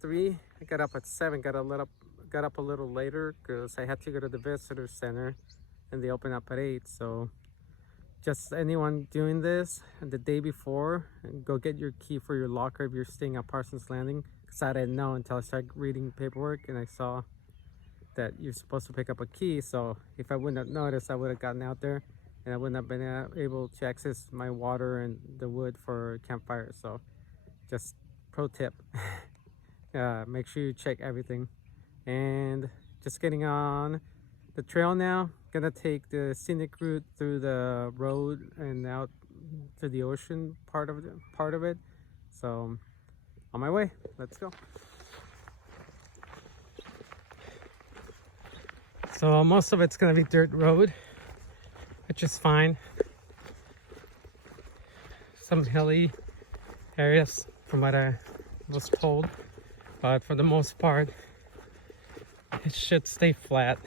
3. I got up at 7. Got up a little later because I had to go to the visitor center, and they open up at 8. So just anyone doing this the day before, go get your key for your locker if you're staying at Parsons Landing, because I didn't know until I started reading paperwork and I saw that you're supposed to pick up a key. So if I wouldn't have noticed, I would have gotten out there and I wouldn't have been able to access my water and the wood for campfire. So just pro tip. Make sure you check everything. And just getting on the trail now. Gonna take the scenic route through the road and out to the ocean part of it. So on my way, let's go. So most of it's gonna be dirt road, which is fine. Some hilly areas from what I was told, but for the most part it should stay flat.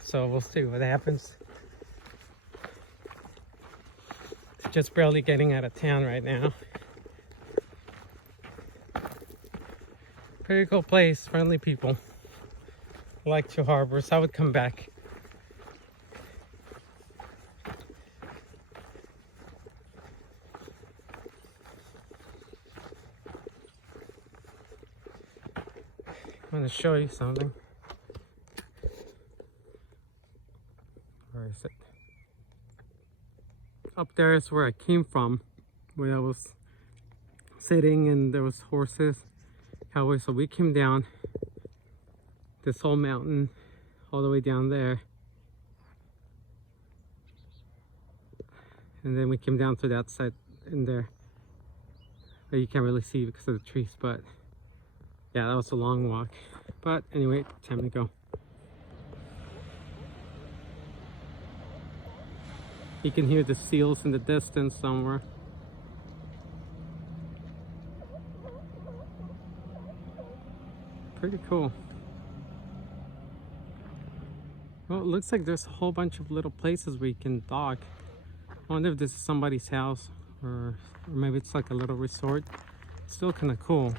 So we'll see what happens. Just barely getting out of town right now. Pretty cool place, friendly people. I like Two Harbors. I would come back. I want to show you something. Where is it? Up there is where I came from, where I was sitting and there was horses, cowboys. So we came down this whole mountain all the way down there, and then we came down to that side in there. But you can't really see because of the trees, but yeah, that was a long walk. But anyway, time to go. You can hear the seals in the distance somewhere. Pretty cool. Well, it looks like there's a whole bunch of little places where you can dock. I wonder if this is somebody's house or maybe it's like a little resort. Still kind of cool.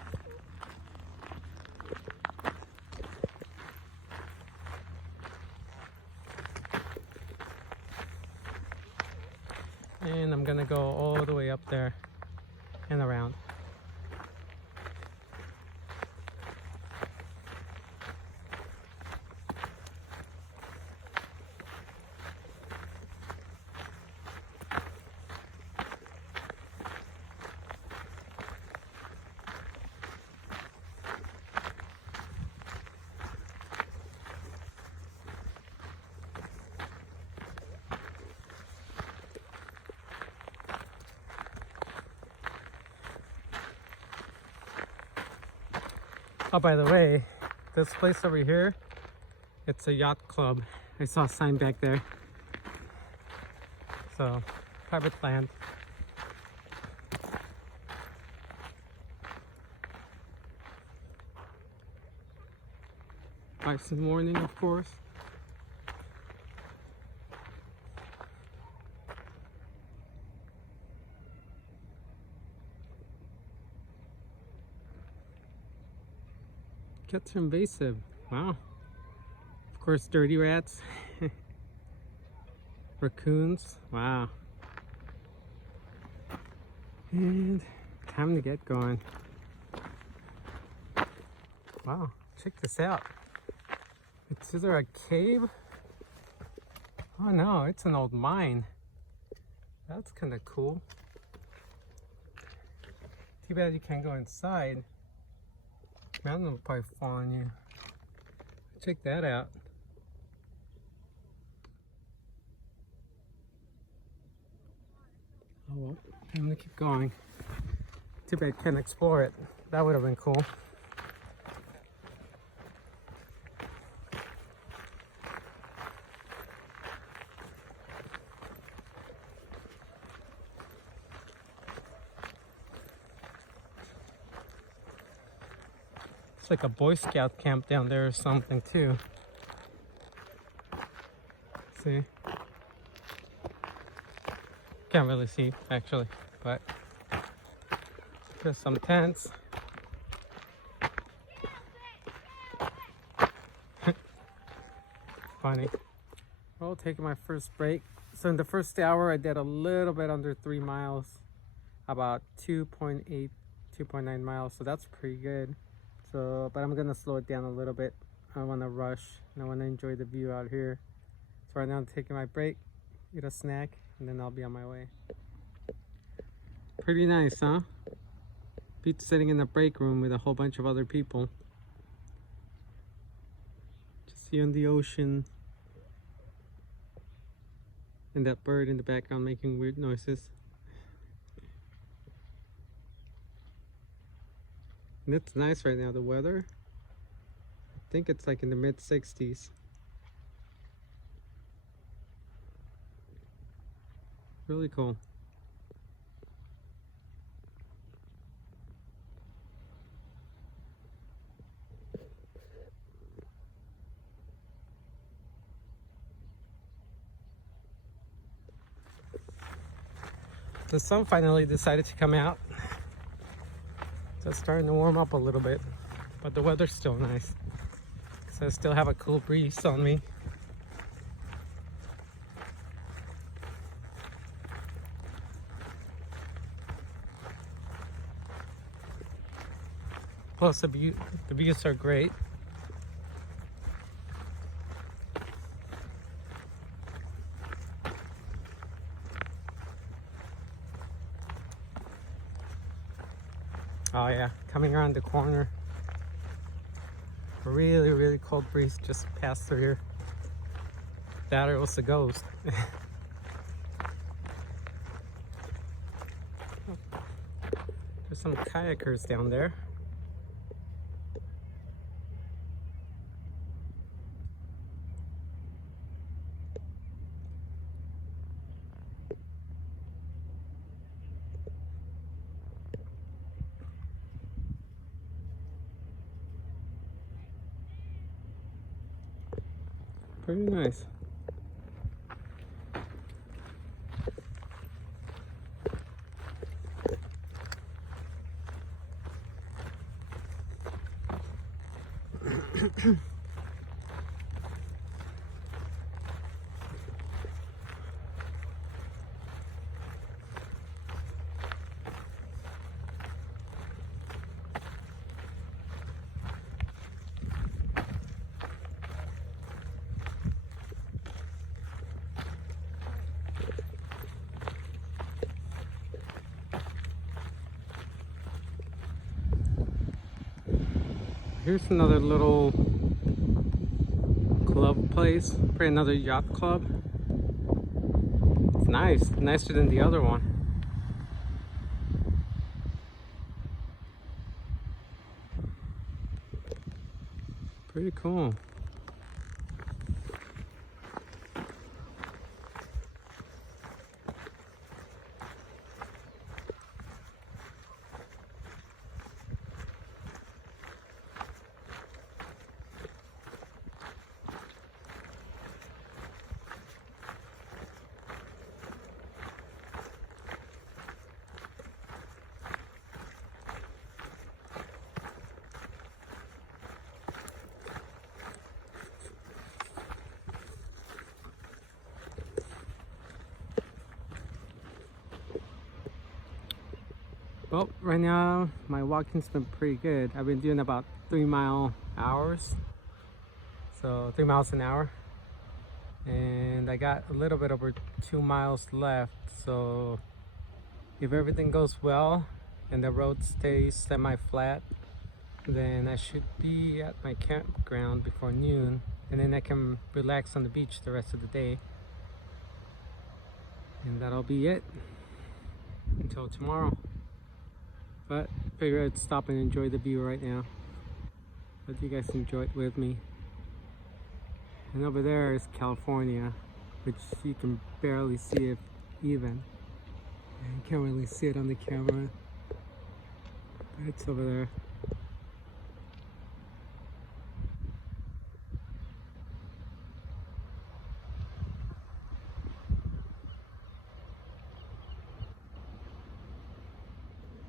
And I'm gonna go all the way up there and around. Oh, by the way, this place over here, it's a yacht club. I saw a sign back there. So, private land. Bison morning, of course. Cats are invasive. Wow. Of course, dirty rats. Raccoons. Wow. And time to get going. Wow, check this out. Is there a cave? Oh no, it's an old mine. That's kind of cool. Too bad you can't go inside. Mountain will probably fall on you. Check that out. Oh well, I'm gonna keep going. Too bad I can't explore it. That would have been cool. It's like a Boy Scout camp down there or something too. See? Can't really see actually, but there's some tents. funny. Well, taking my first break. So in the first hour, I did a little bit under 3 miles, about 2.8, 2.9 miles. So that's pretty good. So, but I'm gonna slow it down a little bit. I don't want to rush, and I want to enjoy the view out here. So right now I'm taking my break, eat a snack, and then I'll be on my way. Pretty nice, huh? Beats sitting in the break room with a whole bunch of other people. Just you in the ocean. And that bird in the background making weird noises. And it's nice right now, the weather. I think it's like in the mid 60s. Really cool. The sun finally decided to come out. So it's starting to warm up a little bit, but the weather's still nice. So I still have a cool breeze on me. Plus the views are great. Oh yeah, coming around the corner. A really, really cold breeze just passed through here. That or it was a ghost. There's some kayakers down there. Pretty nice. Here's another little club place, probably another yacht club. It's nice, nicer than the other one. Pretty cool. Well, right now my walking's been pretty good. I've been doing about 3 mile hours, so 3 miles an hour, and I got a little bit over 2 miles left. So if everything goes well and the road stays semi-flat, then I should be at my campground before noon, and then I can relax on the beach the rest of the day, and that'll be it until tomorrow. But figure I'd stop and enjoy the view right now. Let you guys enjoy it with me. And over there is California, which you can barely see it even. You can't really see it on the camera, but it's over there.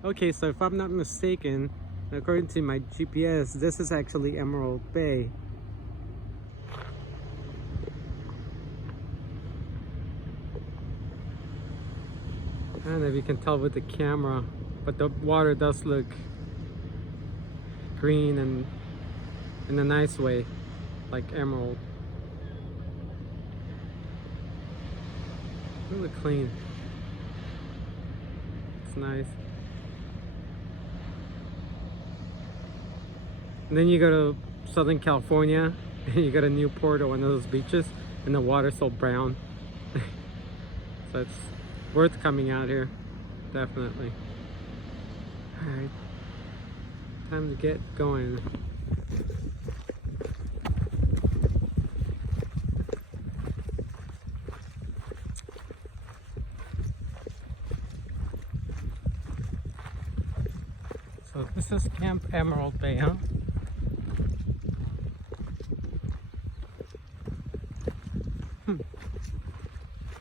Okay, so if I'm not mistaken, according to my GPS, this is actually Emerald Bay. I don't know if you can tell with the camera, but the water does look green and in a nice way, like emerald. Really clean. It's nice. And then you go to Southern California and you go to Newport or one of those beaches and the water's so brown. So it's worth coming out here, definitely. Alright, time to get going. So this is Camp Emerald Bay, huh?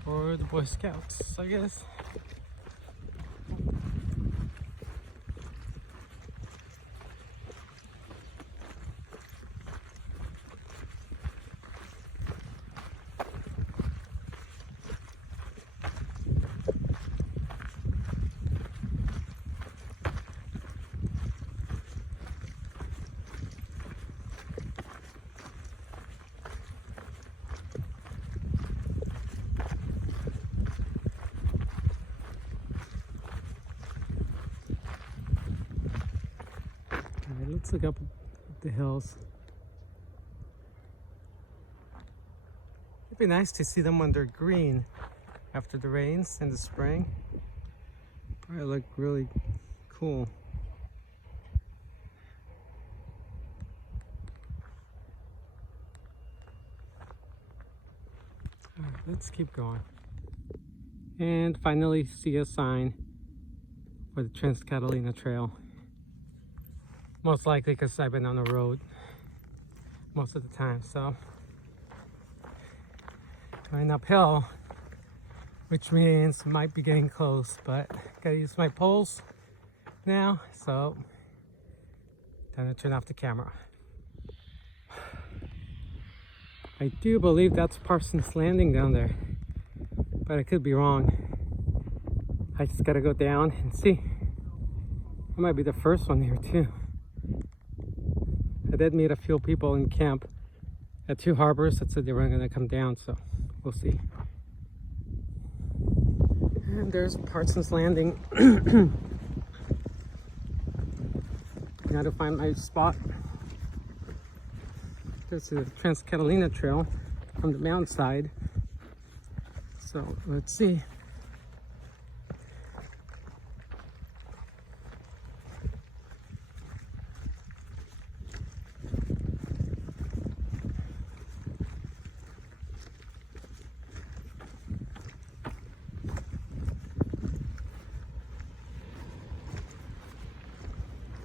Or the Boy Scouts, I guess. Let's look up the hills. It'd be nice to see them when they're green after the rains in the spring. Probably look really cool. All right, let's keep going. And finally see a sign for the Trans-Catalina Trail. Most likely because I've been on the road most of the time, so going uphill, which means might be getting close, but gotta use my poles now, so time to turn off the camera. I do believe that's Parsons Landing down there, but I could be wrong. I just gotta go down and see. It might be the first one here too. I did meet a few people in camp at two harbors that said they were going to come down, so we'll see. And there's Parsons Landing. Now to find my spot. This is the Trans-Catalina Trail from the mountainside. So let's see.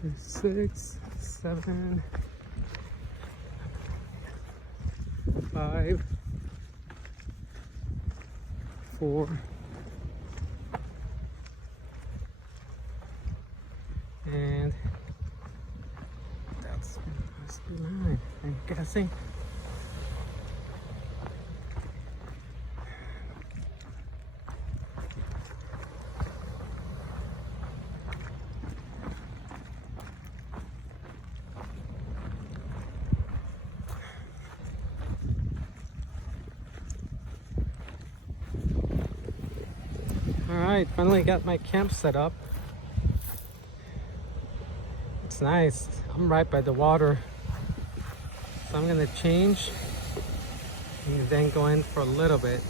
There's 6, 7, 5, 4, and that's must be 9, I'm guessing. Alright, finally got my camp set up. It's nice. I'm right by the water. So I'm gonna change and then go in for a little bit.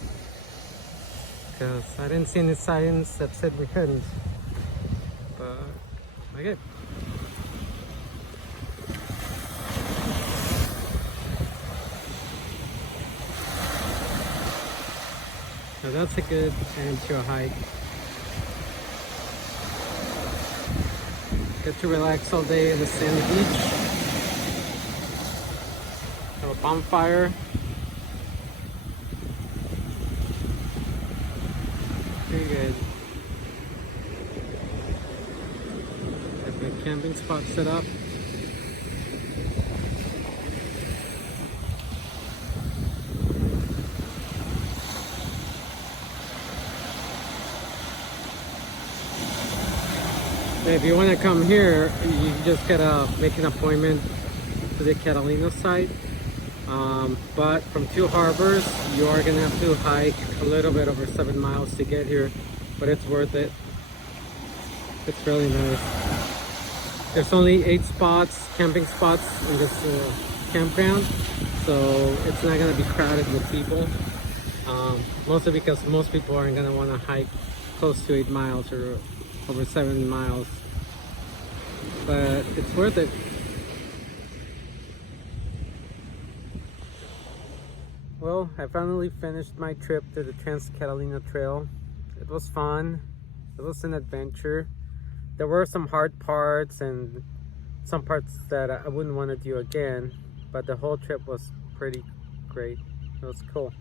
Because I didn't see any signs that said we couldn't. But okay. So that's a good end to a hike. Get to relax all day in the sandy beach. Have a bonfire. Very good. Have a camping spot set up. if you want to come here, you just gotta make an appointment to the Catalina site. But from Two Harbors, you are gonna have to hike a little bit over 7 miles to get here, but it's worth it. It's really nice. There's only 8 spots, camping spots in this campground, so it's not gonna be crowded with people. Mostly because most people aren't gonna want to hike close to 8 miles or over 7 miles, but it's worth it. Well, I finally finished my trip to the Trans-Catalina Trail. It was fun. It was an adventure. There were some hard parts and some parts that I wouldn't want to do again, but the whole trip was pretty great. It was cool.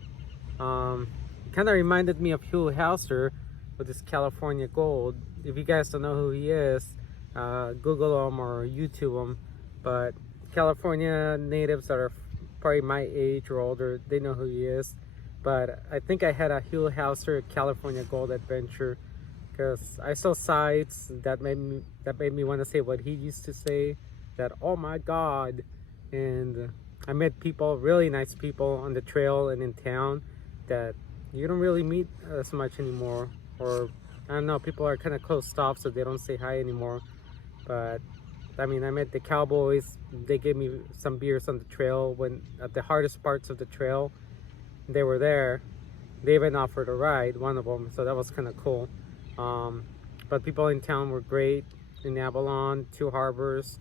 Kind of reminded me of Hugh Hauser with his California Gold. If you guys don't know who he is, Google him or YouTube him. But California natives that are probably my age or older, they know who he is. But I think I had a Hugh Hauser California Gold adventure because I saw sights that made me want to say what he used to say, that oh my god. And I met people, really nice people on the trail and in town that you don't really meet as much anymore, or I don't know, people are kind of closed off so they don't say hi anymore. But I mean, I met the cowboys. They gave me some beers on the trail when at the hardest parts of the trail. They were there. They even offered a ride, one of them, so that was kind of cool. But people in town were great, in Avalon, Two Harbors.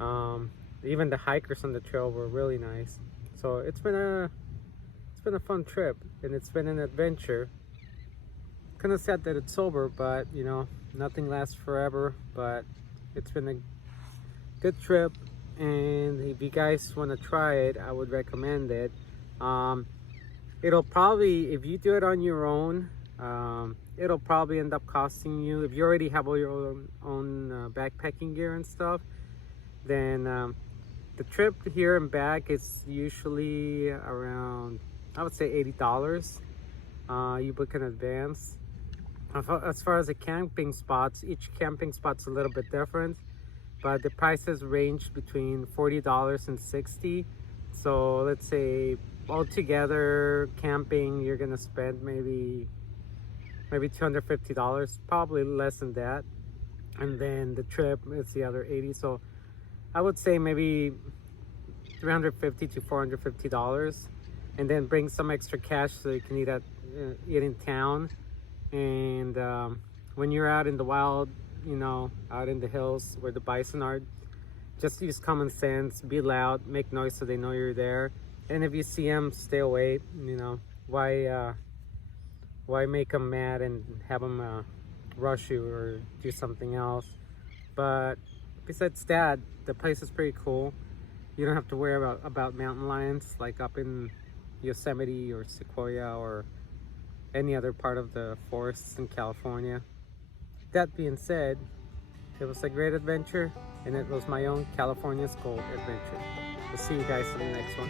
Even the hikers on the trail were really nice. So it's been a fun trip, and it's been an adventure. Kind of sad that it's over, but you know, nothing lasts forever. But it's been a good trip, and if you guys want to try it, I would recommend it. It'll probably, if you do it on your own, it'll probably end up costing you, if you already have all your own backpacking gear and stuff, then the trip here and back is usually around, I would say $80. You book in advance. As far as the camping spots, each camping spot's a little bit different, but the prices range between $40 and $60. So let's say altogether camping, you're gonna spend maybe $250, probably less than that. And then the trip is the other 80. So I would say maybe $350 to $450, and then bring some extra cash so you can eat in town. And when you're out in the wild, you know, out in the hills where the bison are, just use common sense, be loud, make noise so they know you're there. And if you see them, stay away. You know, why make them mad and have them rush you or do something else? But besides that, the place is pretty cool. You don't have to worry about mountain lions like up in Yosemite or Sequoia or any other part of the forests in California. That being said, it was a great adventure, and it was my own California's Gold adventure. We'll see you guys in the next one.